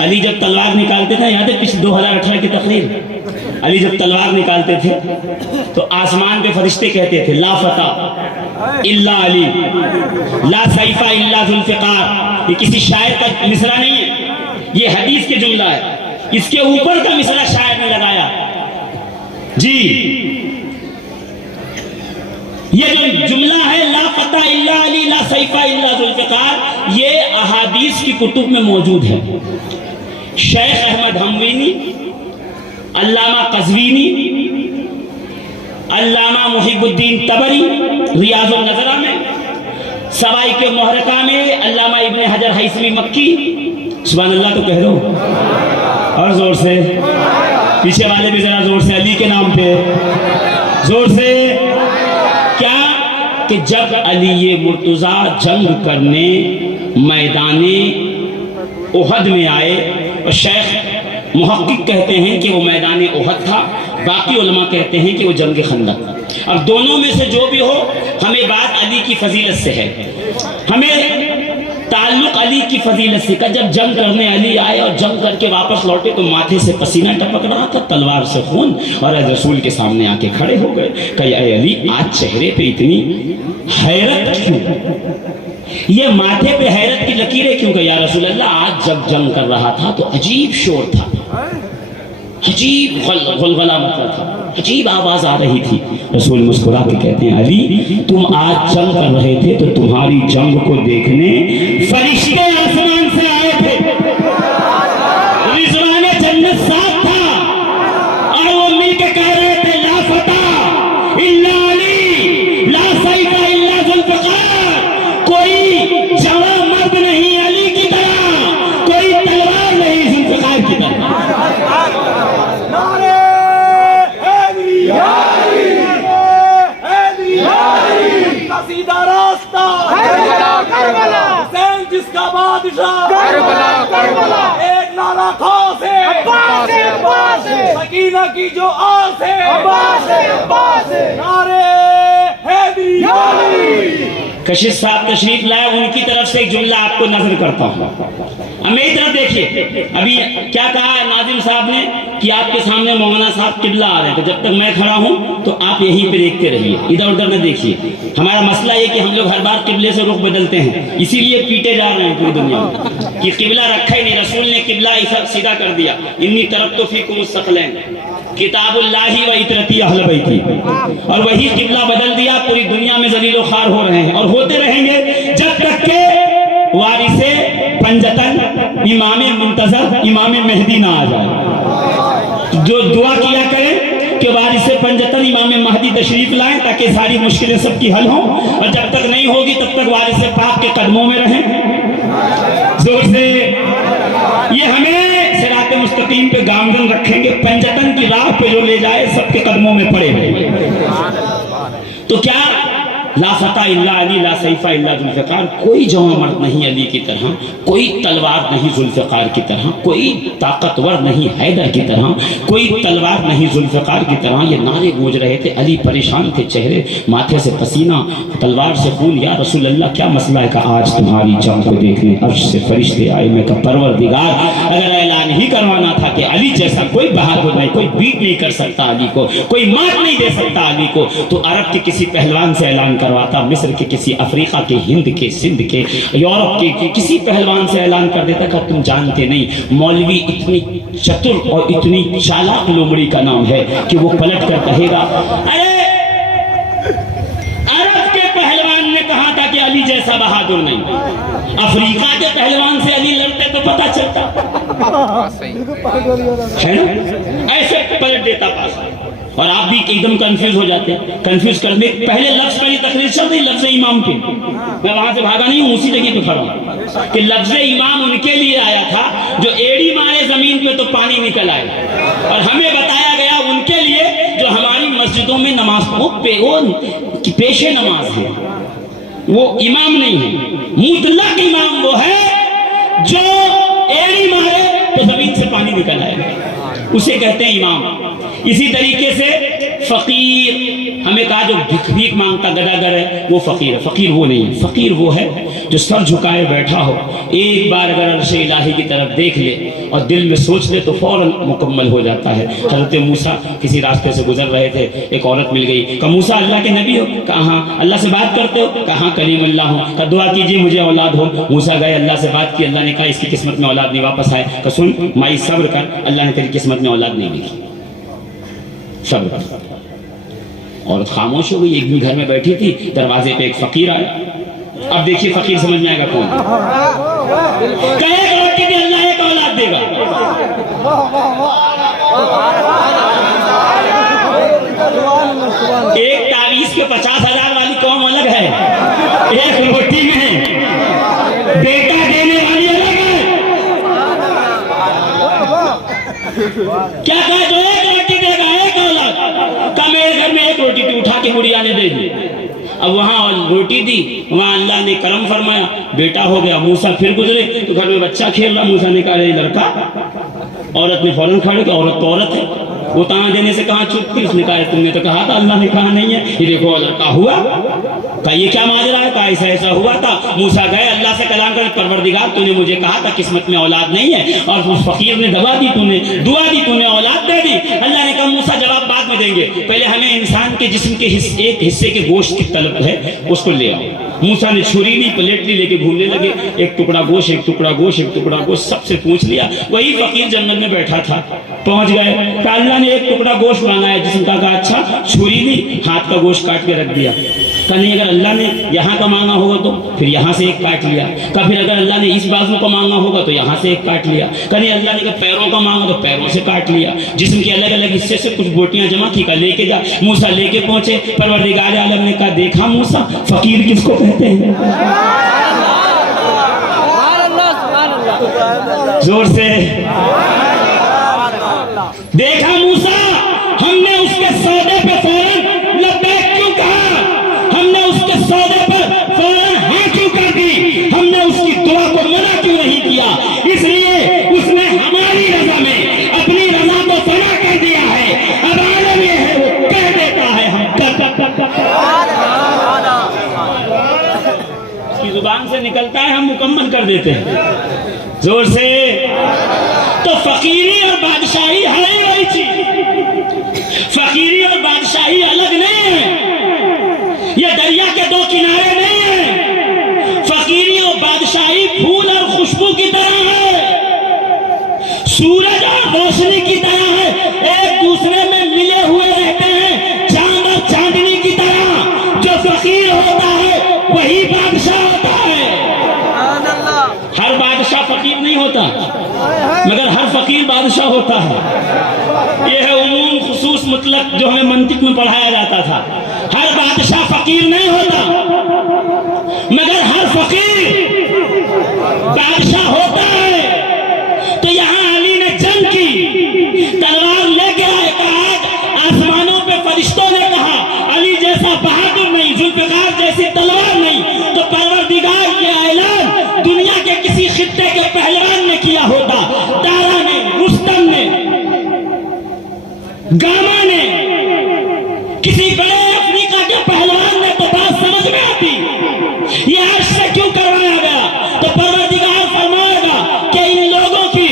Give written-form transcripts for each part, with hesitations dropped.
अली जब तलवार निकालते थे, याद है पिछले 2018 की तकरीर, अली जब तलवार निकालते थे तो आसमान के फरिश्ते कहते थे ला फता इल्ला अली, ला सैफा इल्ला जुल्फ़िकार। ये किसी शायर का मिसरा नहीं है, ये हदीस के जुमला है, इसके ऊपर का मिसरा शायर ने लगाया जी। ये जो जुमला है ला फता इल्ला अली ला सैफा इल्ला जुल्फ़िकार, ये अहादीस की कुतुब में मौजूद है। शेख अहमद हमवीनी, अल्लामा कज़वीनी, अल्लामा मुहिबुद्दीन तबरी रियाजुन नज़रा में, सवाई के मुहर्रका में अल्लामा इब्ने हजर हैसमी मक्की, सुभान अल्लाह तो कह दो और जोर से, पीछे वाले भी जरा जोर से, अली के नाम पे जोर से। क्या कि जब अली ये मुर्तज़ा जंग करने मैदाने उहद में आए, और शेख मुहक्किक कहते हैं कि वो मैदान उहद था, बाकी उलमा कहते हैं कि वो जंग खंदक। अब दोनों में से जो भी हो, हमें बात अली की फजीलत से है, हमें ताल्लुक अली की फजीलत से का। जब जंग करने अली आए और जंग करके वापस लौटे तो माथे से पसीना टपक रहा था, तलवार से खून, और रसूल के सामने आके खड़े हो गए। कहे अरे अली, आज चेहरे पे इतनी हैरत क्यों, ये माथे पे हैरत की लकीरें क्यों? कहा या रसूल अल्लाह, आज जब जंग कर रहा था तो अजीब शोर था, अजीब गलगला मतलब था, अजीब आवाज आ रही थी। रसूल मुस्कुरा के कहते हैं अली, तुम आज जंग कर रहे थे तो तुम्हारी जंग को देखने फरिश्ते आसमान से आए थे, रिज़वाने जन्नत साथ था, और वो मिलके कह रहे थे ला फता इल्ला अली ला सैफा इल्ला जुल्फ़िकार। कोई जवां मर्द नहीं अली की तरह, कोई तलवार नहीं जुल्फ़िकार की तरह। सीधा रास्ता करबला, हुसैन जिसका बादशाह करबला करबला, एक नारा खास है अब्बास है अब्बास है, सकीना की जो आस है अब्बास है अब्बास है, नारे हैदरी। कशिश साहब तशरीफ लाए, उनकी तरफ से एक जुमला आपको नजर करता हूँ। अब मेरी तरफ देखिए, अभी क्या कहा नाजिम साहब ने कि आपके सामने मौलाना साहब किबला आ रहे थे, जब तक मैं खड़ा हूँ तो आप यहीं पे देखते रहिए, इधर उधर न देखिए। हमारा मसला ये कि हम लोग हर बार किबले से रुख बदलते हैं, इसीलिए पीटे जा रहे हैं पूरी दुनिया में कि किबला रखा ही नहीं। रसूल ने किबला ऐसा सीधा कर दिया, इन्नी तरफ तो फीकुम सक़लैन किताबुल्लाही व इतरती अहल बैती, और वही किबला बदल दिया। पूरी दुनिया में जलीलो खार हो रहे हैं और होते रहेंगे जब तक के वारिसे पंजतन इमाम मुंतज़र इमाम मेहदी ना आ जाए। जो दुआ किया करें कि वारिसे पंजतन इमाम महदी तशरीफ लाएं ताकि सारी मुश्किलें सबकी हल हों, और जब तक नहीं होगी तब तक वारिसे पाक के कदमों में रहें। जोर से ये हमें सिरात मुस्तकीम पे गामजन रखेंगे, पंजतन की राह पे जो ले जाए सबके कदमों में पड़े रहेंगे। तो क्या ला फता इल्ला अली ला सैफा इल्ला जुल्फ़िकार, कोई जवां मर्द नहीं अली की तरह, कोई तलवार नहीं जुल्फ़िकार की तरह, कोई ताकतवर नहीं हैदर की तरह, कोई तलवार नहीं जुल्फ़िकार की तरह। ये नारे गूंज रहे थे, अली परेशान थे, चेहरे माथे से पसीना, तलवार से खून। या रसूल अल्लाह, क्या मसला है? का आज तुम्हारी जंग को देखने अर्श से फरिश्ते आए। मैं कहा परवरदिगार, अगर ऐलान ही करवाना था कि अली जैसा कोई बहादुर नहीं, कोई बीट नहीं कर सकता अली को, कोई मात नहीं दे सकता अली को, तो अरब के किसी पहलवान से ऐलान करवाता, मिस्र के किसी, अफ्रीका के, हिंद के, सिंध के, यूरोप के किसी पहलवान से ऐलान कर देता कि तुम जानते नहीं मौलवी इतनी चतुर और इतनी चालाक लोमड़ी का नाम है कि वो पलट कर कहेगा अरे अरब के पहलवान ने कहा था कि अली जैसा बहादुर नहीं, अफ्रीका के पहलवान से अली लड़ते तो पता चलता है ना, ऐसे पलट देता पास। और आप भी एकदम कंफ्यूज हो जाते हैं। कंफ्यूज करने पहले लफ्ज पर ये तकरीर चल रही, लफ्ज इमाम पे, मैं वहां से भागा नहीं हूँ, उसी जगह पे खड़ा हूँ कि लफ्ज इमाम उनके लिए आया था जो एड़ी मारे जमीन पे तो पानी निकल आए, और हमें बताया गया उनके लिए जो हमारी मस्जिदों में नमाज वो पेशे नमाज है, वो इमाम नहीं है। मुतलक इमाम वो है जो एड़ी मारे तो जमीन से पानी निकल आए, उसे कहते हैं इमाम। इसी तरीके से फकीर, हमें कहा जो भीख भीख मांगता गदागर है वो फकीर है। फकीर वो नहीं है, फकीर वो है जो सर झुकाए बैठा हो, एक बार अगर अर्श इलाही की तरफ देख ले और दिल में सोच ले तो फौरन मुकम्मल हो जाता है। हज़रत मूसा किसी रास्ते से गुजर रहे थे, एक औरत मिल गई। कहा मूसा अल्लाह के नबी हो? कहा अल्लाह से बात करते हो? कहा कलीम अल्लाह हो। कहा दुआ कीजिए मुझे औलाद हो। मूसा गए, अल्लाह से बात की। अल्लाह ने कहा इसकी किस्मत में औलाद नहीं, वापस आए। कहा सुन माई सब्र कर, अल्लाह ने तेरी किस्मत में औलाद नहीं लिखी, सब्र कर। औरत खामोश हो गई। एक दिन घर में बैठी थी, दरवाजे पे एक फकीर आया। अब देखिए फकीर समझ में आएगा कौन। कहे रोटी भी अल्लाह एक औलाद देगा। एक तावीज के 50,000 वाली कौम अलग है, एक रोटी में बेटा देने वाली अलग है। क्या कहा जो एक रोटी देगा एक औलाद? का मेरे घर में एक रोटी थी, उठा के गुड़िया ने दे दी। अब वहां रोटी दी, वहां अल्लाह ने करम फरमाया, बेटा हो गया। मूसा फिर गुजरे तो घर में बच्चा खेल रहा। मूसा ने कहा लड़का। औरत ने फौरन खड़े कि औरत तो औरत है, वो ताना देने से कहा चुप थी। उसने कहा तुमने तो कहा था, अल्लाह ने कहा नहीं है। ये देखो लड़का हुआ। कहा ये क्या माजरा है? कहा ऐसा ऐसा हुआ था। मूसा गए, अल्लाह से कलाम कर, परवरदिगार तूने मुझे कहा था किस्मत में औलाद नहीं है, और उस फकीर ने दवा दी, तूने दुआ दी, तूने औलाद दे दी। अल्लाह ने कहा मूसा जवाब बाद में देंगे, पहले हमें इंसान के जिस्म के एक हिस्से के गोश्त की तलब है, उसको ले आओ। मूसा ने छुरी ली, प्लेट ली, लेके घूमने लगे। एक टुकड़ा गोश्त, एक टुकड़ा गोश्त, एक टुकड़ा गोश्त, सबसे पूछ लिया। वही फकीर जंगल में बैठा था, पहुंच गए। अल्लाह ने एक टुकड़ा गोश्त मांगा है जिसम का। कहा अच्छा। छुरी ली, हाथ का गोश्त काट के रख दिया। कहा नहीं, अगर अल्लाह ने यहाँ का मांगा होगा तो फिर यहाँ से एक काट लिया। कहा फिर अगर अल्लाह ने इस बाजू का मांगा होगा तो यहाँ से एक काट लिया। कहा नहीं, अल्लाह ने पैरों का मांगा तो पैरों से काट लिया। जिस्म के अलग अलग हिस्से से कुछ बोटियां जमा की। कहा लेके जा। मूसा लेके पहुंचे। परवरदिगार आलम ने कहा देखा मूसा, फकीर किसको कहते हैं? जोर से देखा मूसा, हमने उसके सौदे पे फौरन लब्बैक क्यों कहा? हमने उसके सौदे पर फौरन हाँ क्यों कर दी? हमने उसकी दुआ को मना क्यों नहीं किया? इसलिए उसने हमारी रजा में अपनी रजा को फना कर दिया है। अब आलम ये है वो कह देता है हम उसकी जुबान से निकलता है, हम मुकम्मल कर देते हैं। जोर से। तो फकीरी और बादशाही है ही वही चीज। फकीरी और बादशाही अलग नहीं है, ये दरिया के दो किनारे नहीं है। फकीरी और बादशाही फूल और खुशबू की तरह है, सूरज और रोशनी की तरह है, एक दूसरे में मिले हुए रहते हैं, चांद और चांदनी की तरह। जो फकीर होता है वही बादशाह होता है। हर बादशाह फकीर नहीं होता, मगर हर फकीर बादशाह होता है। यह है उमूम खुसूस मुतलक जो हमें मंतिक में पढ़ाया जाता था। हर बादशाह फकीर नहीं होता, मगर हर फकीर बादशाह होता है। तो यहाँ अली ने जंग की, तलवार लेके आए। कहा आसमानों पे फरिश्तों ने कहा अली जैसा बहादुर नहीं, जुल्फिकार जैसी तलवार नहीं। तो परवरदिगार ये ऐलान दुनिया के किसी खित्ते के पहलवान ने किया होता, दारा ने, रुस्तम ने, गामा ने, किसी बड़े अफ्रीका के पहलवान ने, तो बात समझ में आती। ये अर्श से क्यों करवाया गया? तो परवरदिगार फरमाएगा कि इन लोगों की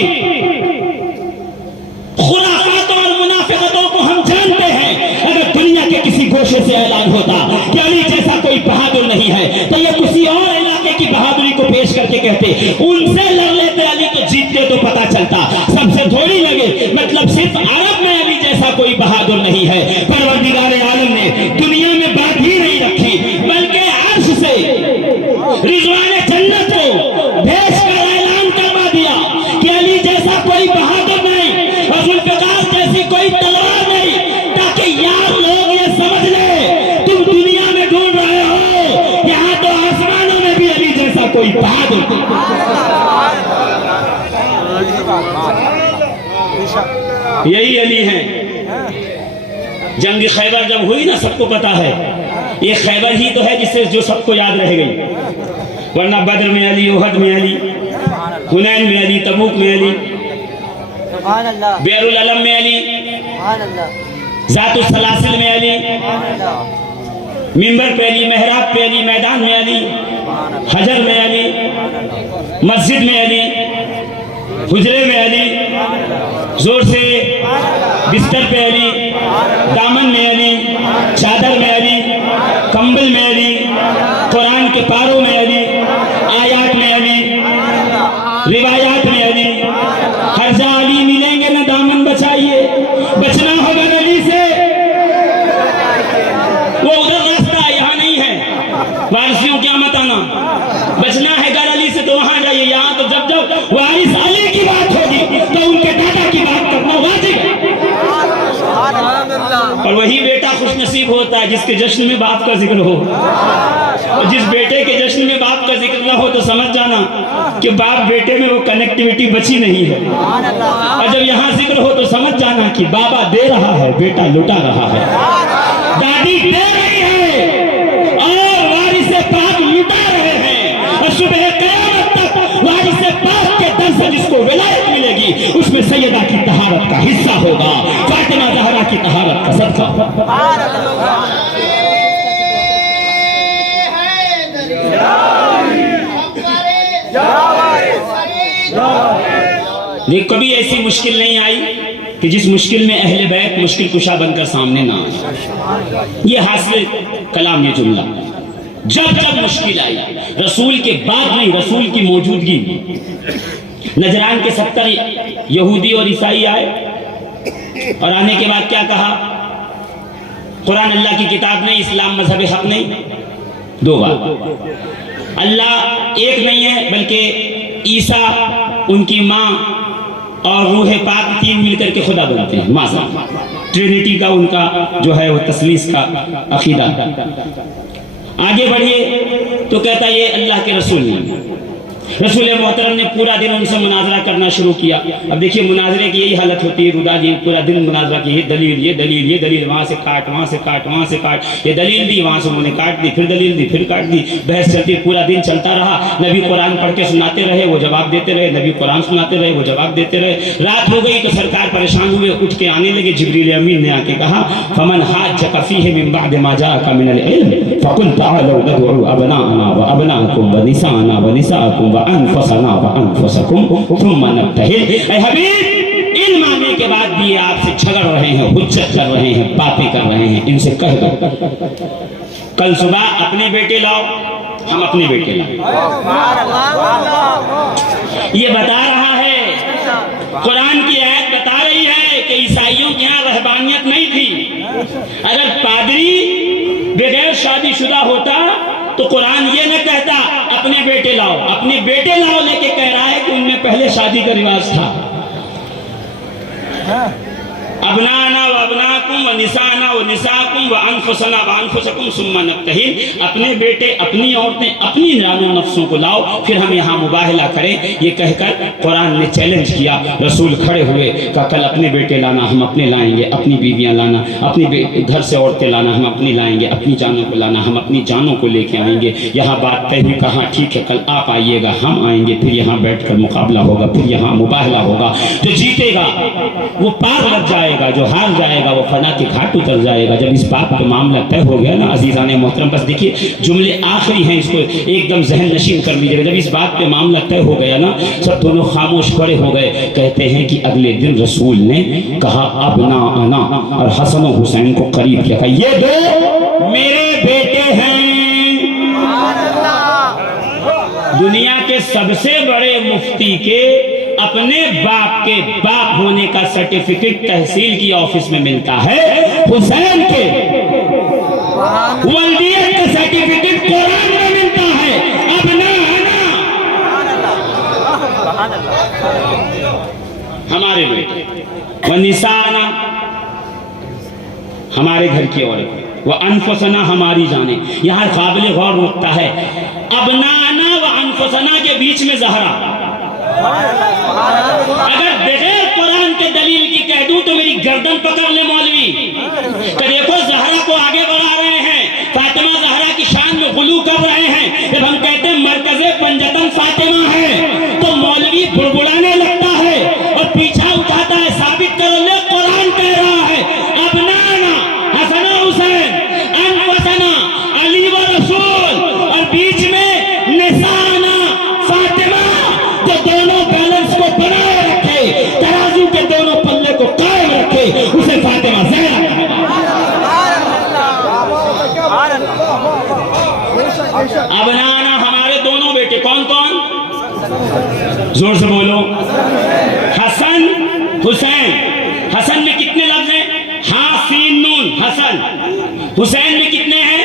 खुराफातों और मुनाफिकतों को हम जानते हैं। अगर दुनिया के किसी गोशे से ऐलान होता कि अली जैसा कोई बहादुर नहीं है, तो ये किसी और इलाके की बहादुरी को पेश करके कहते उनसे लड़ लेते, अली तो जीतते तो पता चलता। सबसे थोड़ी लगे, मतलब सिर्फ अरब में अली जैसा कोई बहादुर नहीं है। परवरदिगार आलम ने दुनिया में बात ही नहीं रखी, बल्कि अर्श से रिजवान जन्नत को भेज कर ऐलान करवा दिया कि अली जैसा कोई बहादुर नहीं और जुल्फिकार जैसी कोई तलवार नहीं, ताकि यार लोग ये समझ ले तुम दुनिया में ढूंढ रहे हो, यहाँ तो आसमानों में भी अली जैसा कोई बहादुर। यही अली है। जंग खैबर जब हुई ना, सबको पता है ये खैबर ही तो है जिससे जो सबको याद रह गई, वरना बद्र में अली, उहद में अली, हुनैन में अली, तबूक में अली, बियरुल अलम में अली, ज़ातुस सलासिल में अली, मिंबर पे अली, मेहराब पे अली, मैदान में अली, हजर में अली, मस्जिद में अली, हुजरे में अली, जोर से बिस्तर पे अली, दामन में अली, चादर में अली, कंबल में अली, कुरान के पारों में अली, आयात में अली, रिवायात में अली, हर जा अली मिलेंगे ना। दामन बचाइए, बचना होगा अली से। वो उधर रास्ता यहाँ नहीं है। वारिसियों क्या मत आना, बचना है गर अली से तो वहां जाइए। यहाँ तो जब जब वारिस अली की बात होगी तो उनके दादा की बात करना वाजिब है। और वही बेटा खुशनसीब होता है जिसके जश्न में बाप का जिक्र हो। और जिस बेटे के जश्न में बाप का जिक्र ना हो तो समझ जाना कि बाप बेटे में वो कनेक्टिविटी बची नहीं है। और जब यहाँ जिक्र हो तो समझ जाना कि बाबा दे रहा है, बेटा लुटा रहा है, दादी दे रही है और वारिसे पाक लुटा रहे हैं। और सुबह क़यामत तक वारिसे पाक के दर से जिसको विलायत मिलेगी उसमें सैयदा की तहारत का हिस्सा होगा, फातिमा ज़हरा की तहारत का सदका। ये कभी ऐसी मुश्किल नहीं आई कि जिस मुश्किल में अहले बैत मुश्किल कुशा बनकर सामने ना आए। ये हासिल कलाम, ये जुमला जब जब मुश्किल आई, रसूल के बाद नहीं, रसूल की मौजूदगी। नजरान के 70 यहूदी और ईसाई आए और आने के बाद क्या कहा? कुरान अल्लाह की किताब नहीं, इस्लाम मजहब हक नहीं। दो बात, अल्लाह एक नहीं है बल्कि ईसा, उनकी माँ और रूह पाक तीन मिलकर के खुदा बनते हैं। मासा ट्रिनिटी का उनका जो है वो तस्लीस का अकीदा। आगे बढ़िए तो कहता ये अल्लाह के रसूल नहीं। रसूल मोहतरम ने पूरा दिन उनसे मुनाजरा करना शुरू किया। अब देखिए मुनाजरे की यही हालत होती है, रुदा जी पूरा दिन मुनाजरा की, ये दलील ये दलील ये दलील, वहाँ से काट वहाँ से काट वहाँ से काट, ये दलील दी वहाँ से उन्होंने काट दी, फिर दलील दी फिर काट दी, बहस चलती, पूरा दिन चलता रहा। नबी कुरान पढ़ के सुनाते रहे, वो जवाब देते रहे, नबी कुरान सुनाते रहे, वो जवाब देते रहे। रात हो गई तो सरकार परेशान हुए, उठ के आने लगे। जिब्रील अमीन ने आके कहा फमन हाज्जक फीहि मिन बाद मा जाअका मिनल इल्म फकुल तआलू नदउ अबनाअना व अबनाअकुम व निसाअना व निसाअकुम अनफुसना व अनफुसकुम थुम्मा नब्तहिल। ऐ हबीब, इल्म आने के बाद भी आपसे झगड़ रहे हैं, हुज्जत कर रहे हैं, बातें कर रहे हैं, इनसे कह दो कल सुबह अपने बेटे लाओ, हम अपने बेटे लाओ। ये बता रहा है, कुरान की आयत बता रही है कि ईसाइयों के यहाँ रहबानियत नहीं थी। अगर पादरी बगैर शादीशुदा होता तो कुरान ये न कहता अपने बेटे लाओ, अपने बेटे लाओ लेके कह रहा है कि उनमें पहले शादी का रिवाज था। अबनाना व अबनाकुम व निसाना व निसाकुम व अनफुसना व अनफुसकुम सुम्मा नब्तहिल। अपने बेटे, अपनी औरतें, अपनी नानो नफ्सों को लाओ, फिर हम यहाँ मुबाहला करें। ये कहकर कुरान ने चैलेंज किया। रसूल खड़े हुए, कहा कल अपने बेटे लाना, हम अपने लाएंगे, अपनी बीवियाँ लाना, अपनी घर से औरतें लाना, हम अपनी लाएंगे, अपनी जानों को लाना, हम अपनी जानों को लेके आएंगे। यहाँ बात तय हुई, कहा ठीक है कल आप आइएगा, हम आएंगे, फिर यहाँ बैठ कर मुकाबला होगा, फिर यहाँ मुबाहला होगा। जो जीतेगा वो पार लग जाएगा, जो हार जाएगा वो फना के घाट उतर जाएगा। जब इस बात का मामला तय हो गया ना अजीजाने मोहतरम, बस देखिए जुमले आखिरी हैं, इसको एकदम जहन नशीन कर लीजिएगा। जब इस बात पे मामला तय हो गया ना, सब दोनों खामोश खड़े हो गए। कहते हैं कि अगले दिन रसूल ने कहा अब ना आना, और हसन और हुसैन को करीब किया, ये दो मेरे बेटे हैं। दुनिया के सबसे बड़े मुफ्ती के अपने बाप के बाप होने का सर्टिफिकेट तहसील की ऑफिस में मिलता है, हुसैन के वल्दियत का सर्टिफिकेट कुरान में मिलता है। अब ना हमारे बेटे, व निसाना हमारे घर की औरत, व अनफुसना हमारी जाने। यहाँ काबिल गौर नुक्ता है, अबनाना व अनफुसना के बीच में ज़हरा। अगर बगैर कुरान के दलील की कह दूं तो मेरी गर्दन पकड़ ले मौलवी। तो देखो ज़हरा को आगे बढ़ा रहे हैं, फातिमा ज़हरा की शान में गुलू कर रहे हैं। जब हम कहते हैं मरकज़े पंजतन फातिमा है तो मौलवी बुड़बुड़ाने लगता है और पीछा उठाता है, साबित करो ले कुरान कह रहा है अबनाना हसन हुसैन अनफुसना अली व रसूल, और बीच में बोलो, हसन हुसैन। हसन में कितने लफ्ज हैं? हा सीन नून हसन। हुसैन में कितने हैं?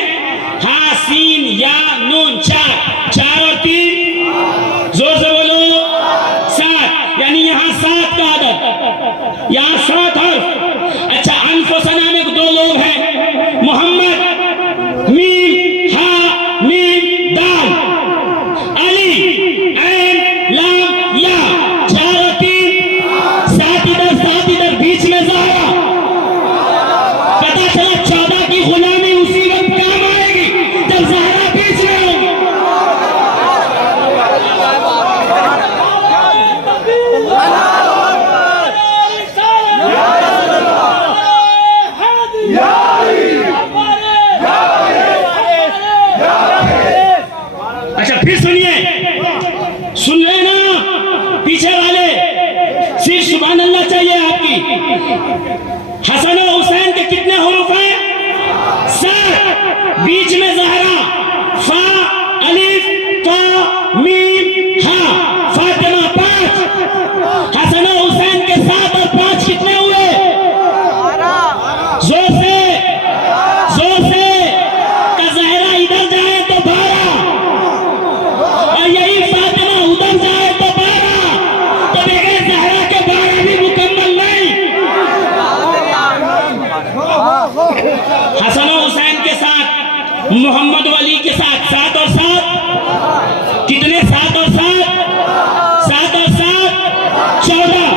हा सीन या नून, चार। चार और तीन जोर से बोलो, 7। यानी यहाँ 7 का आदत, यहाँ 7 हर्फ। अच्छा, अनफुसना में 2 लोग हैं, मोहम्मद मीम हा मीम दाल, अली ऐन लाम या, 4 और 3 7 इधर 7 इधर, बीच में ज़हरा। पता चला 14 की गुलामी उसी वक्त काम आएगी जब ज़हरा बीच में होगी। अच्छा फिर सुनिए, सुन लेना पीछे वाले, सिर्फ सुभान अल्लाह चाहिए आपकी। हसन और हुसैन के कितने हुरूफ हैं? 7। बीच में ज़हरा, फा अलिफ ता मीम हा, फातिमा 5। हसन और हुसैन के 7 और 5 कितने हुए? जोर से का ज़हरा इधर जाए तो 12, और यही फातिमा उधर जाए तो 12, तो बगैर ज़हरा के 12 भी मुकम्मल नहीं। हसन और हुसैन के साथ मोहम्मद वली के साथ 7 और 7 कितने? 7 और 7 14।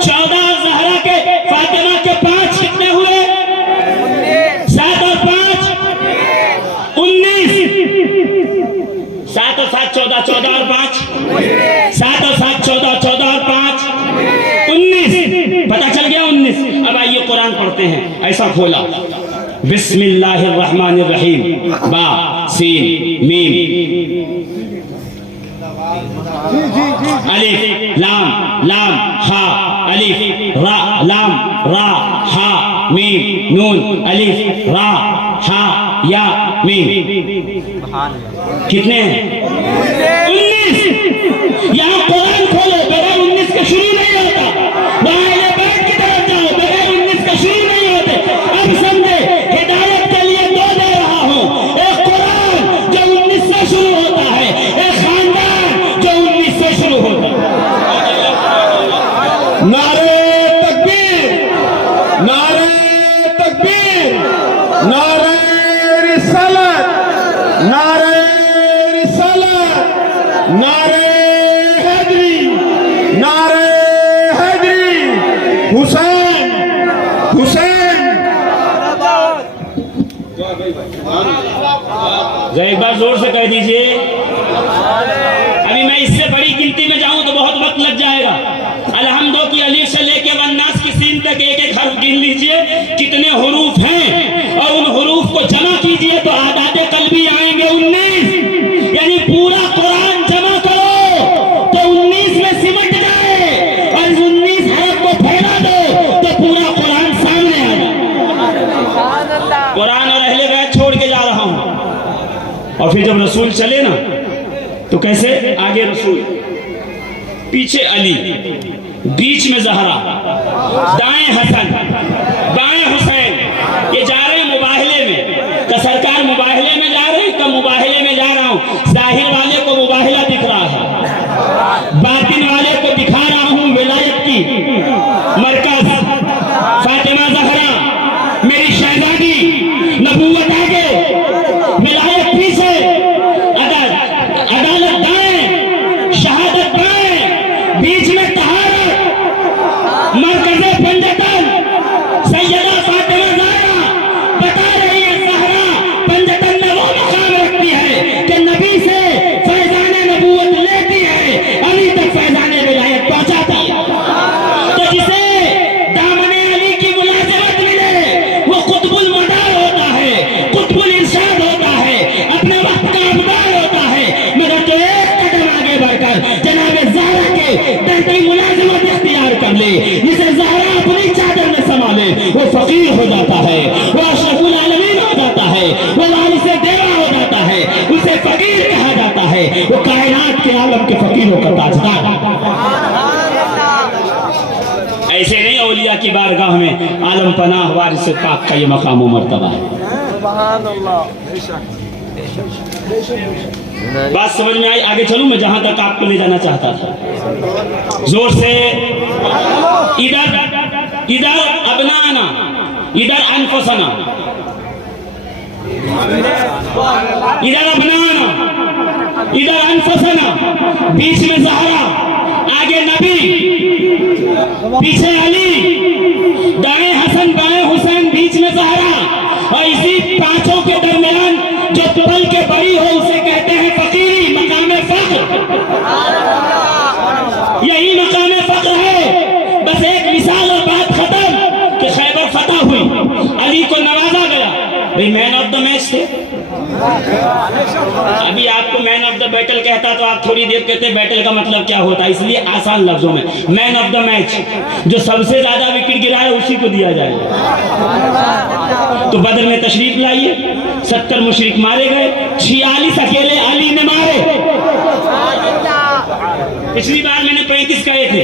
14 ज़हरा के फातिमा के 5 कितने हुए? 7 और 5 19। 7 और 7 14, 14 और 5 7 और 7 14, 14 और 5 19। पता चल गया 19। अब आइए कुरान पढ़ते हैं। ऐसा खोला, बिस्मिल्लाहिर्रहमानिर्रहीम, बा सीन मीम अलिफ लाम लाम हा अलिफ रा लाम रा हा मीम नून अलिफ रा हा या मीम। कितने हैं? 19। यहाँ कुरान खोलो, बगैर 19 के शुरू नहीं होता। वहाँ बैठ की तरफ जाओ, बगैर 19 के शुरू नहीं होते। अब समझे, हिदायत के लिए 2 दे रहा हूँ, एक कुरान जो 19 से शुरू होता है, एक खानदान जो 19 से शुरू होता है। नारे तकबीर, नारे तकबीर, नारे रिसालत, नारे रिसालत, नारे हैदरी, नारे हैदरी। हुसैन हुसैन। एक बार जोर से कह दीजिए। अभी मैं इससे बड़ी गिनती में जाऊं तो बहुत वक्त लग जाएगा। अलहम्दो की अलीफ से लेके वन्नास की सीन तक एक एक हर्फ गिन लीजिए कितने हुरूफ हैं, और उन हुरूफ को जमा कीजिए तो आदाते कल्बी आएंगे 19। यानी पूरा कुरान जमा करो तो 19 में सिमट जाए, और 19 हरफ को फैला दो तो पूरा कुरान सामने आ जाए। कुरान और अहले बैत छोड़ के जा रहा हूं। और फिर जब रसूल चले ना तो कैसे? आगे रसूल, पीछे अली, बीच में ज़हरा, दाएं हसन, बाएं हुसैन। ये जा रहे हैं मुबाहले में। का सरकार मुबाहले में जा रहे हैं, कब मुबाहले में जा रहा हूं। जाहिर वाले को मुबाहला दिख रहा है, बातिन वाले को दिखा रहा हूं विलायत की मरकज। फातिमा ज़हरा मेरी शहजादी, नबूवत आगे, विलायत पीछे, अदालत दाएं, शहादत बाएं, बीच में तहारत, मरकज़े पंजतन, सैयदा फातिमा ज़हरा बता रही है। ज़हरा पंजतन में वो मकाम रखती है कि नबी से फैज़ाने नबूवत लेती है, अली तक फैज़ाने विलायत पहुंचाती है। तो जिसे दामने अली की मुलाज़मत मिले वो कुतुबुल मदार होता है, कुतुबुल इरशाद होता है, अपने वक्त का अबदार होता है। मगर जो एक कदम आगे बढ़कर जनाबे ज़हरा के तहत मुलाज़मत इख्तियार कर ले, जिसे ज़हरा अपनी चादर में समा ले, वो फकीर हो जाता है, वो अशरफुल आलमीन हो जाता है, वो वारिसे देवा हो जाता है, उसे फकीर कहा जाता है, वो कायनात के आलम के फकीरों का ताजदार। औलिया की बारगाह में आलम पनाह वारिस पाक का ये मकाम मर्तबा है। बात समझ में आई? आगे चलूं मैं जहां तक आपको ले जाना चाहता था। जोर से इधर इधर अबनाना, इधर अनफुसना, इधर अबनाना, इधर अनफुसना, बीच में ज़हरा, आगे नबी, पीछे अली, दाएं हसन बाएं हुसैन, बीच में ज़हरा, और इसी पांचों के दरमियान जो पल के बड़ी हो उसे कहते हैं फकीरी, मकामे फक्र। यही मकामे फक्र है। बस एक मिसाल और बात खत्म कि खैबर फतह हुई, अली को नवाजा गया, भाई मैन ऑफ द मैच थे। अभी आपको मैन ऑफ द बैटल कहता तो आप थोड़ी देर कहते बैटल का मतलब क्या होता है, इसलिए आसान लफ्जों में मैन ऑफ द मैच, जो सबसे ज्यादा विकेट गिराए उसी को दिया जाए। तो बदर में तशरीफ लाइए, 70 मुशरिक मारे गए, 46 अकेले अली ने मारे। पिछली बार मैंने 35 कहे थे,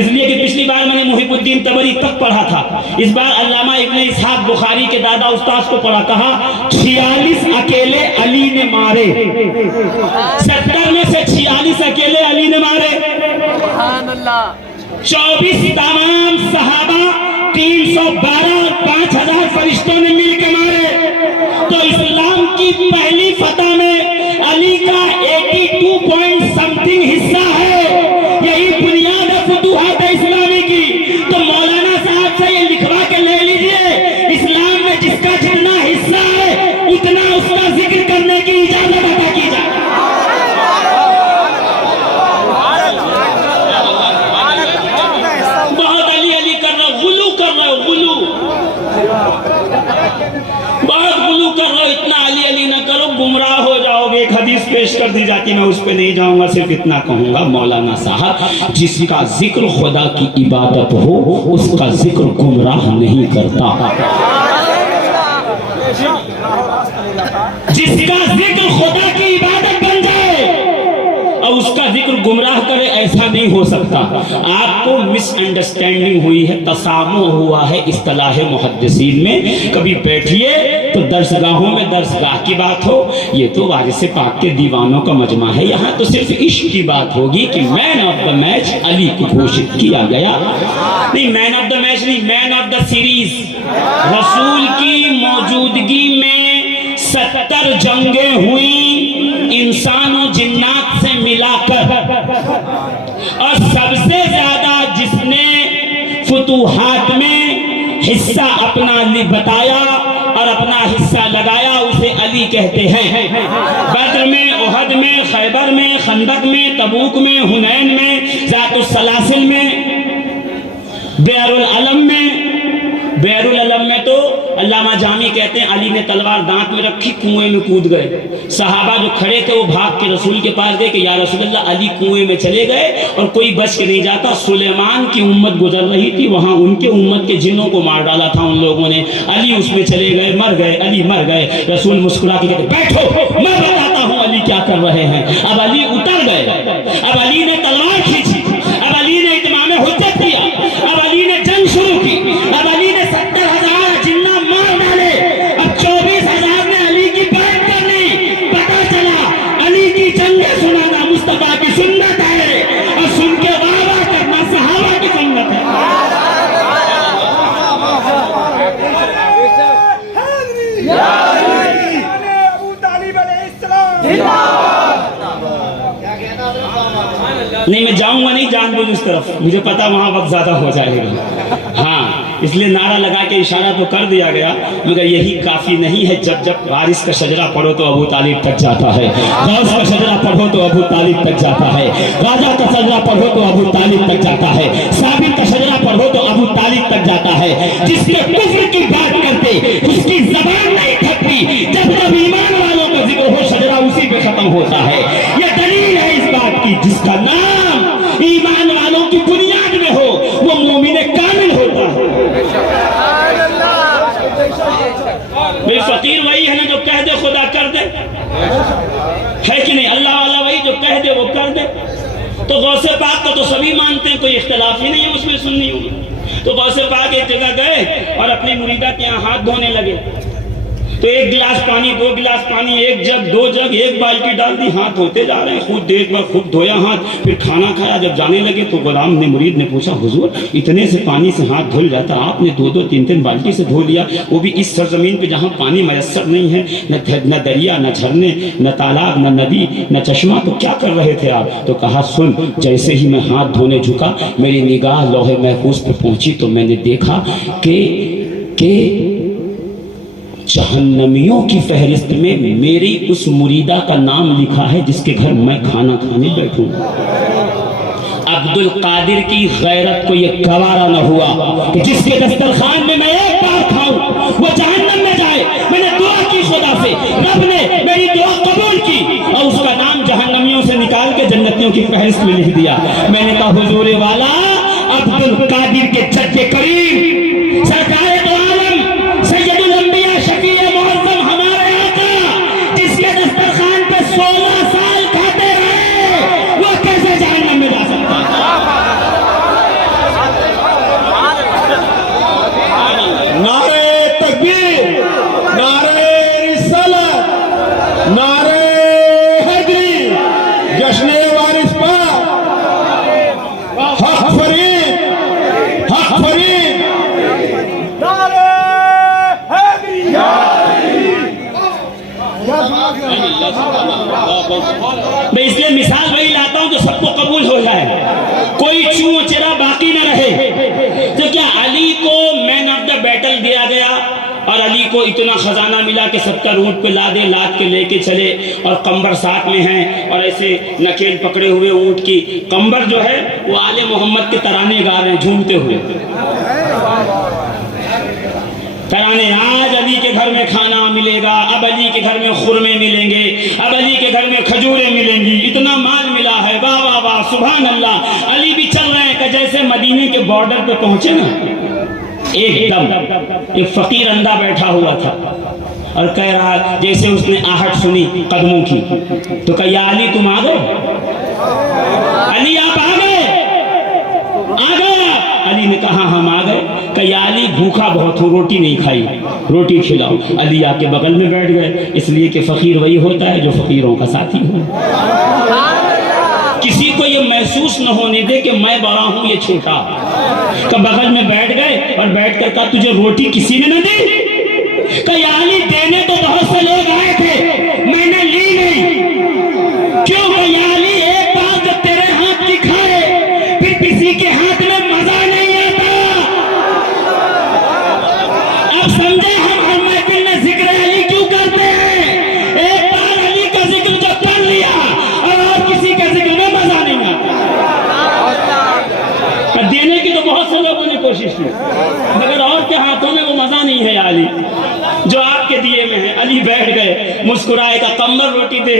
इसलिए कि पिछली बार मैंने मुहिबुद्दीन तबरी तक पढ़ा था। इस बार अल्लामा इब्ने इसहाक बुखारी के दादा उस्ताद को पढ़ा, कहा 46 अकेले अली ने मारे। 70 में से 46 अकेले अली ने मारे। 24 तमाम सहाबा, 312 और 5000 फरिश्तों ने मिलकर मारे। तो इस्लाम की पहली फतह में अली का 82 पॉइंट समथिंग हिस्सा है। यही बुनियाद है फुतूहात इस्लामी की। तो मौलाना साहब से ये लिखवा के ले लीजिए, इस्लाम में जिसका जितना हिस्सा है उतना उसका जिक्र करने की इजाजत अता की जाए। बहुत अली अली कर रहे हो, गुलू कर रहे हो, गुलू बहुत गुलू कर रहे हो, इतना अली अली न करो, गुमराह हो जाओगे। एक हदीस पेश कर दी जाती, मैं उस पर नहीं जाऊंगा, सिर्फ इतना कहूंगा, मौलाना साहब जिसका जिक्र खुदा की इबादत हो उसका जिक्र गुमराह नहीं करता। जिसका जिक्र खुदा की इबादत बन जाए और उसका जिक्र गुमराह करे, ऐसा नहीं हो सकता। आपको मिसअंडरस्टैंडिंग हुई है, तसामु हुआ है इस्तिलाह मुहद्दिसीन में। कभी बैठिए तो दर्सगाहों में दर्सगाह की बात हो, ये तो वारिस पाक के दीवानों का मजमा है। यहाँ तो सिर्फ इश्क की बात होगी कि man of the match Ali को घोषित किया गया। नहीं, मैन ऑफ द मैच नहीं, मैन ऑफ द सीरीज। रसूल की मौजूदगी में 70 जंगें हुई इंसान और जिन्नात से मिलाकर, और सबसे ज्यादा जिसने फुतूहात में हिस्सा अपना बताया और अपना हिस्सा लगाया उसे अली कहते हैं। बद्र में, उहद में, खैबर में, खंदक में, तबूक में, हुनैन में, ज़ातुस सलासिल में, बियरुल अलम में। बियरुल अलम में तो अल्लामा जामी कहते हैं अली ने तलवार दांत में रखी, कुएं में कूद गए। सहाबा जो खड़े थे वो भाग के रसूल के पास गए कि या रसूलल्लाह, अली कुएं में चले गए और कोई बच के नहीं जाता। सुलेमान की उम्मत गुजर रही थी, वहां उनके उम्मत के जिन्नों को मार डाला था उन लोगों ने। अली उसमें चले गए, मर गए, अली मर गए। रसूल मुस्कुरा के कहते बैठो, मैं बताता हूँ अली क्या कर रहे हैं। अब अली उतर गए, अब अली ने तलवार खींची, अब अली ने इत्माम हुज्जत किया, अब अली ने जंग शुरू की, अब अली ने 70,000 जिन्ना मार डाले, अब 24,000 ने अली की बात करनी। पता चला अली की जंगें सुनाना मुस्तफा की सुन्नत है और सुन के वाह करना सहाबा की सुन्नत है। नहीं, मैं जाऊंगा नहीं जानबूझ उस तरफ, मुझे पता वहां वक्त ज्यादा हो जाएगा। हाँ, इसलिए नारा लगा के इशारा तो कर दिया गया, मगर यही काफी नहीं है। जब जब वारिस का शजरा पढ़ो तो अबू तालिब तक जाता है, गौस का शजरा पढ़ो तो अबू तालिब तक जाता है, राजा का शजरा पढ़ो तो अबू तालिब तक जाता है, साबिर का शजरा पढ़ो तो अबू तालिब तक जाता है। जिसके कुफ्र की बात करते उसकी जबान नहीं थकती, जब जब ईमान वालों का जिक्र हो शजरा उसी पे खत्म होता है। यह दलील है इस बात की, जिसका नाम ईमान वालों की बुनियाद में हो वो मोमिन कामिल होता है। भाई फकीर वही है ना जो कह दे खुदा कर दे, है कि नहीं? अल्लाह वाला वही जो कह दे वो कर दे। तो गौसे पाक को तो सभी मानते हैं, कोई इख्तिलाफ ही नहीं है उसमें सुन्नी होगी। तो गौसे पाक एक जगह गए और अपनी मुरीदा के यहाँ हाथ धोने लगे। तो एक गिलास पानी, 2 गिलास पानी, 1 जग, 2 जग, 1 बाल्टी डाल दी, हाथ धोते जा रहे हैं। खुद देख बार खूब धोया हाथ, फिर खाना खाया। जब जाने लगे तो गुलाम ने, मुरीद ने पूछा, हुजूर इतने से पानी से हाथ धुल जाता, आपने 2-2, 3-3 बाल्टी से धो लिया, वो भी इस सरजमीन पे जहाँ पानी मयस्सर नहीं है, न दरिया, न झरने, न तालाब, न नदी, न चश्मा, तो क्या कर रहे थे आप? तो कहा, सुन, जैसे ही मैं हाथ धोने झुका, मेरी निगाह लौहे महफूज पे पहुंची तो मैंने देखा कि जहन्नमियों की फहरिस्त में मेरी उस मुरीदा का नाम लिखा है जिसके घर मैं खाना खाने बैठूं। अब्दुल कादिर की गैरत को यह गवारा न हुआ कि जिसके दस्तरखान में मैं एक बार खाऊं वो जहन्नम में जाए। मैंने दुआ की खुदा से, रब ने मेरी दुआ कबूल की और उसका नाम जहन्नमियों से निकाल के जन्नतियों की फहरिस्त में लिख दिया। मैंने कहा, हुजूर वाला अब्दुल कादिर के जद्दे करीम सरकार दो आलम सैयदुल अंबिया शफीए मुअज़्ज़म हमारे आका, जिसके दस्तरखान पे 16 साल खाते रहे, वो कैसे जहन्नम में जा सकता है? नारे तकबीर, नारे रिसालत, नारे हैदरी, जश्न वारिस पर, हक फरीद, हक फरीद। मैं इसलिए मिसाल वही लाता हूं जो सबको कबूल हो जाए, कोई चूं चेरा बाकी न रहे। तो क्या अली को मैन ऑफ द बैटल दिया गया और अली को इतना खजाना मिला कि 70 ऊंट पे लादे, लाद के लेके चले और कंबर साथ में हैं और ऐसे नकेल पकड़े हुए ऊंट की। कंबर जो है वो आले मोहम्मद के तराने गा रहे हैं झूमते हुए तराने। आज अली के घर में खाना मिलेगा, अब अली के घर में खुरमे मिलेंगे, अब अली के घर में खजूरें मिलेंगी, इतना माल मिला है, वाह वाह वाह, सुभान अल्लाह। अली भी चल रहे हैं कि जैसे मदीने के बॉर्डर पे पहुंचे ना, एकदम एक फकीर अंधा बैठा हुआ था और कह रहा, जैसे उसने आहट सुनी कदमों की तो कहा, या अली तुम आ गए? अली आप आ गए? आ गए? अली ने कहा, हम आ गए। कहा, अली भूखा बहुत हूँ, रोटी नहीं खाई, रोटी खिलाओ। अली आके बगल में बैठ गए, इसलिए कि फकीर वही होता है जो फकीरों का साथी हो। किसी को ये महसूस न होने दे कि मैं बड़ा हूं ये छोटा। तो बगल में बैठ गए और बैठ कर कहा, तुझे रोटी किसी ने न दी? कहा, अली देने तो बहुत से लोग आए थे, मैंने ली नहीं। क्यों? अली एक बार जब तेरे हाथ की खाए फिर किसी के हाथ में मजा नहीं आता। अब समझे हम हर महफिल में जिक्र अली क्यों करते हैं? एक बार अली का जिक्र जो कर लिया और किसी का जिक्र में मजा नहीं आता। देने की तो बहुत से लोगों ने कोशिश की, मगर और के हाथों में वो मजा नहीं है अली जो आपके दिए में है। अली बैठ गए, मुस्कुराए, का कम्बर रोटी दे।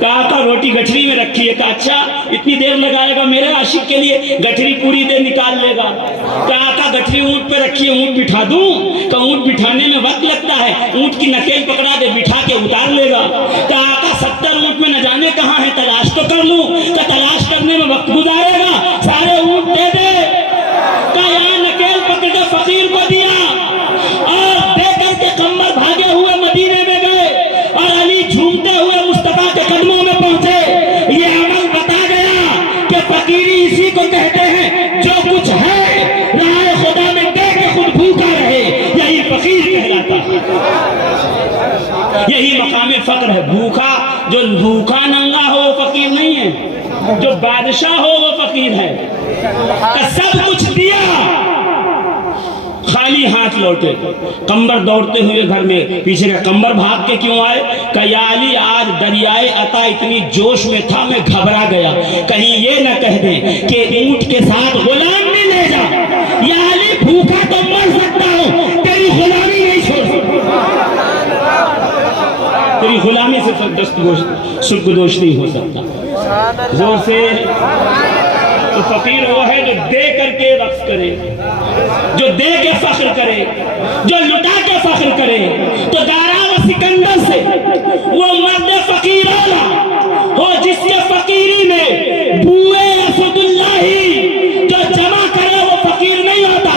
कहा था रोटी गठरी में रखी है। कहा, अच्छा इतनी देर लगाएगा मेरे आशिक के लिए? गठरी पूरी देर निकाल लेगा। कहा था गठरी ऊंट पे रखी है, ऊंट बिठा दूं? का ऊंट बिठाने में वक्त लगता है, ऊंट की नकेल पकड़ा दे, बिठा के उतार लेगा। कहा था 70 ऊंट में न जाने कहाँ है, तलाश तो कर लूं? का तलाश करने में वक्त गुजारेगा, सारे ऊंट दे दे। कहा, यहाँ नकेल पकड़ के फकीर को दिया और देकर के कम्बर भागे हुए मदीने में गए और अली झूमते हुए मुस्तफा के कदमों में पहुंचे। ये अमल बता गया कि फकीरी इसी को कहते हैं जो कुछ है राह खुदा में दे के खुद भूखा रहे, यही फकीर कहलाता है। यही मकाम फक्र है। भूखा, जो भूखा नंगा हो वो फकीर नहीं है, जो बादशाह हो वो फकीर है। सब कुछ दिया, खाली हाथ लौटे। कंबर दौड़ते हुए घर में, पीछे का कंबर भाग के क्यों आए? कहा, अली आज दरियाए अता इतनी जोश में था, मैं घबरा गया, कहीं ये न कह दें कि ऊंट के साथ गुलाम भी ले जा। या अली भूखा तो मर सकता हूं, तेरी गुलामी नहीं छोड़ सकता, तेरी गुलामी से सुखदोष नहीं हो सकता। जोर से। तो फकीर वो है जो दे करके रक्स करे, जो दे के फख्र करे, जो लुटा के फख्र करे। तो दारा व सिकंदर से वो मर्द फकीर वाला हो जिसके फकीरी में बुए असदुल्लाही जो जमा करे वो फकीर नहीं होता।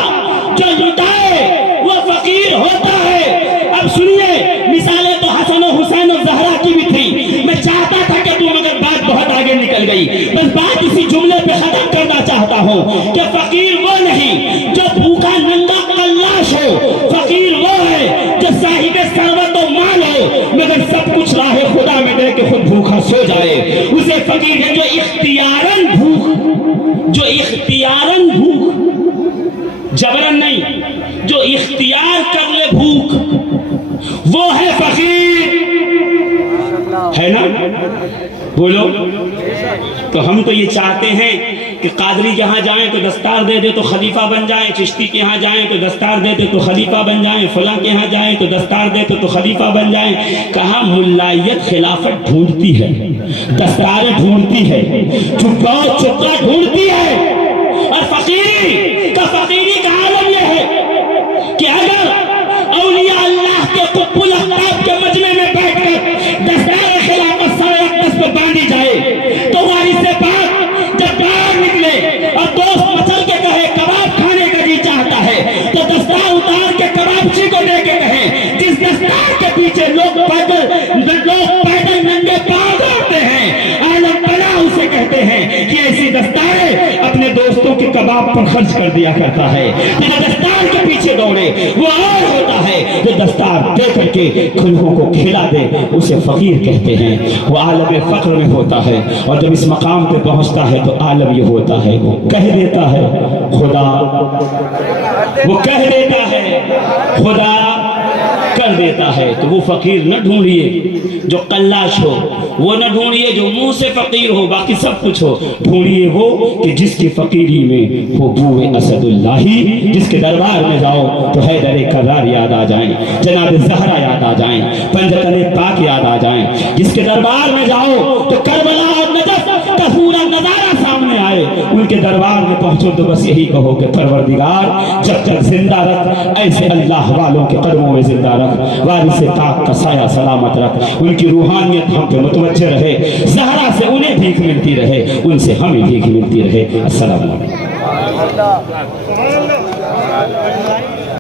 फकीर वो नहीं जो भूखा नंगा कल्लाश हो, फकीर वो है जो साहिब सरवत व माल हो मगर सब कुछ राहे खुदा में दे के खुद भूखा सो जाए। उसे फकीर है जो इख्तियारन भूख, जो इख्तियारन भूख, जबरन नहीं, जो इख्तियार कर ले भूख, वो है फकीर, है ना? बोलो। तो हम तो ये चाहते हैं कि कादरी के यहाँ जाएं तो दस्तार दे दे तो खलीफा बन जाएं, चिश्ती के यहाँ जाएं तो दस्तार दे दे तो खलीफा बन जाएं, फलां के यहाँ जाएं तो दस्तार दे तो खलीफा बन जाएं। कहा मुल्लायत खिलाफत ढूंढती है, दस्तारें ढूंढती है, चुप्पा चुप्पा ढूंढती है। और फकीरी का आलम यह है कि अगर औलिया अल्लाह के कुब्बुल अख्ताब के मजमे में बैठकर दस्तार खिलाफत सारे अक़दस पे बांधी जाए तो वारिस से बात जब बाहर निकले और दोस्त मचल के कहे कबाब खाने का जी चाहता है तो दस्तार उतार के कबाबची को दे के कहे, जिस दस्तार के पीछे लोग पैदल नंगे पांव दौड़ते हैं, आलम बना उसे कहते हैं कि ऐसी दस्तारें अपने दोस्तों के कबाब पर खर्च कर दिया करता है। जो दस्तार के पीछे दौड़े वो और होता है जो दस्तार दे करके खुल्हों को खिला दे, उसे फकीर कहते हैं। वो आलम फक्र में होता है और जब इस मकाम पे पहुंचता है तो आलम ये होता है, वो कह देता है खुदा, वो कह देता है खुदा कर देता है। तो वो फकीर न ढूंढिए जो कल्लाश हो, वो न ढूंढिए जो मुंह से फकीर हो बाकी सब कुछ हो, ढूंढिए वो कि जिसकी फकीरी में वो बूए असदुल्लाही, जिसके दरबार में जाओ तो हैदर कर्रार याद आ जाएं, जनाब ज़हरा याद आ जाएं, पंजतन पाक याद आ जाएं। जिसके दरबार में जाओ तो करबला और नजफ का पूरा नजारा सामने आए। उनके दरबार में पहुंचो तो बस यही कहो कि परवरदिगार जब तक जिंदा रख, ऐसे अल्लाह वालों के कदमों में जिंदा रख, वारिस पाक का साया सलामत रख, उनकी रूहानियत हम पे मुतवज्जह रहे, ज़हरा से उन्हें भीख मिलती रहे, उनसे हमें भीख मिलती रहे। अस्सलाम वालेकुम।